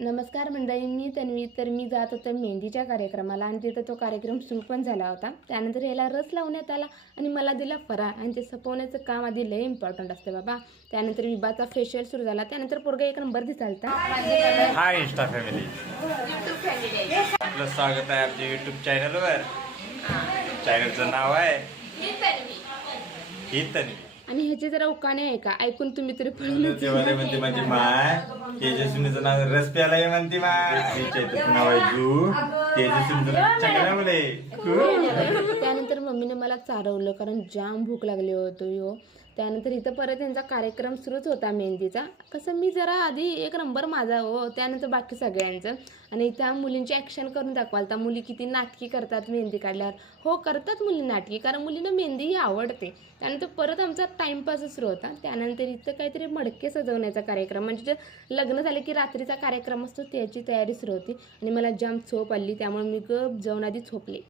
नमस्कार मंडळी, मी तन्वी. तर मी जात होते मेहंदीच्या कार्यक्रमाला आणि तिथं तो कार्यक्रम सुरू पण झाला होता. त्यानंतर याला रस लावण्यात आला आणि मला दिला फराळ. आणि ते सपवण्याचं काम आधी लय इम्पॉर्टंट असते बाबा. त्यानंतर विभाचा फेशियल सुरू झाला. त्यानंतर पोरगा एक नंबर दिसालता. हाय इंस्टा फॅमिली, आपलं स्वागत आहे आपल्या यूट्यूब चॅनलवर. चॅनलचं नाव आहे ही तन्वी. आणि ह्याचे जरा उकाणे आहे का ऐकून तुम्ही तरी पळून म्हणते माझी माय, तेजस्विनीचं नाव रस प्याला म्हणते माय, चैतन्यचं नाव आहे जू, तेजस्विनीचं चंगरावले. त्यानंतर मम्मीने मला चारवलं कारण जाम भूक लागली होती हो. त्यानंतर इथं परत यांचा कार्यक्रम सुरूच होता मेहंदीचा. कसं मी जरा आधी एक नंबर माझा हो, त्यानंतर बाकी सगळ्यांचं. आणि त्या मुलींची ॲक्शन करून दाखवाल. त्या मुली किती नाटकी करतात मेहंदी काढल्यावर. हो, करतात मुली नाटकी, कारण मुलींना मेहंदी ही आवडते. त्यानंतर परत आमचा टाईमपासच सुरू होता. त्यानंतर इथं काहीतरी मडके सजवण्याचा कार्यक्रम, म्हणजे लग्न झाले की रात्रीचा कार्यक्रम असतो त्याची तयारी सुरू होती. आणि मला जाम झोप आली, त्यामुळे मी जाऊन आधी झोपले.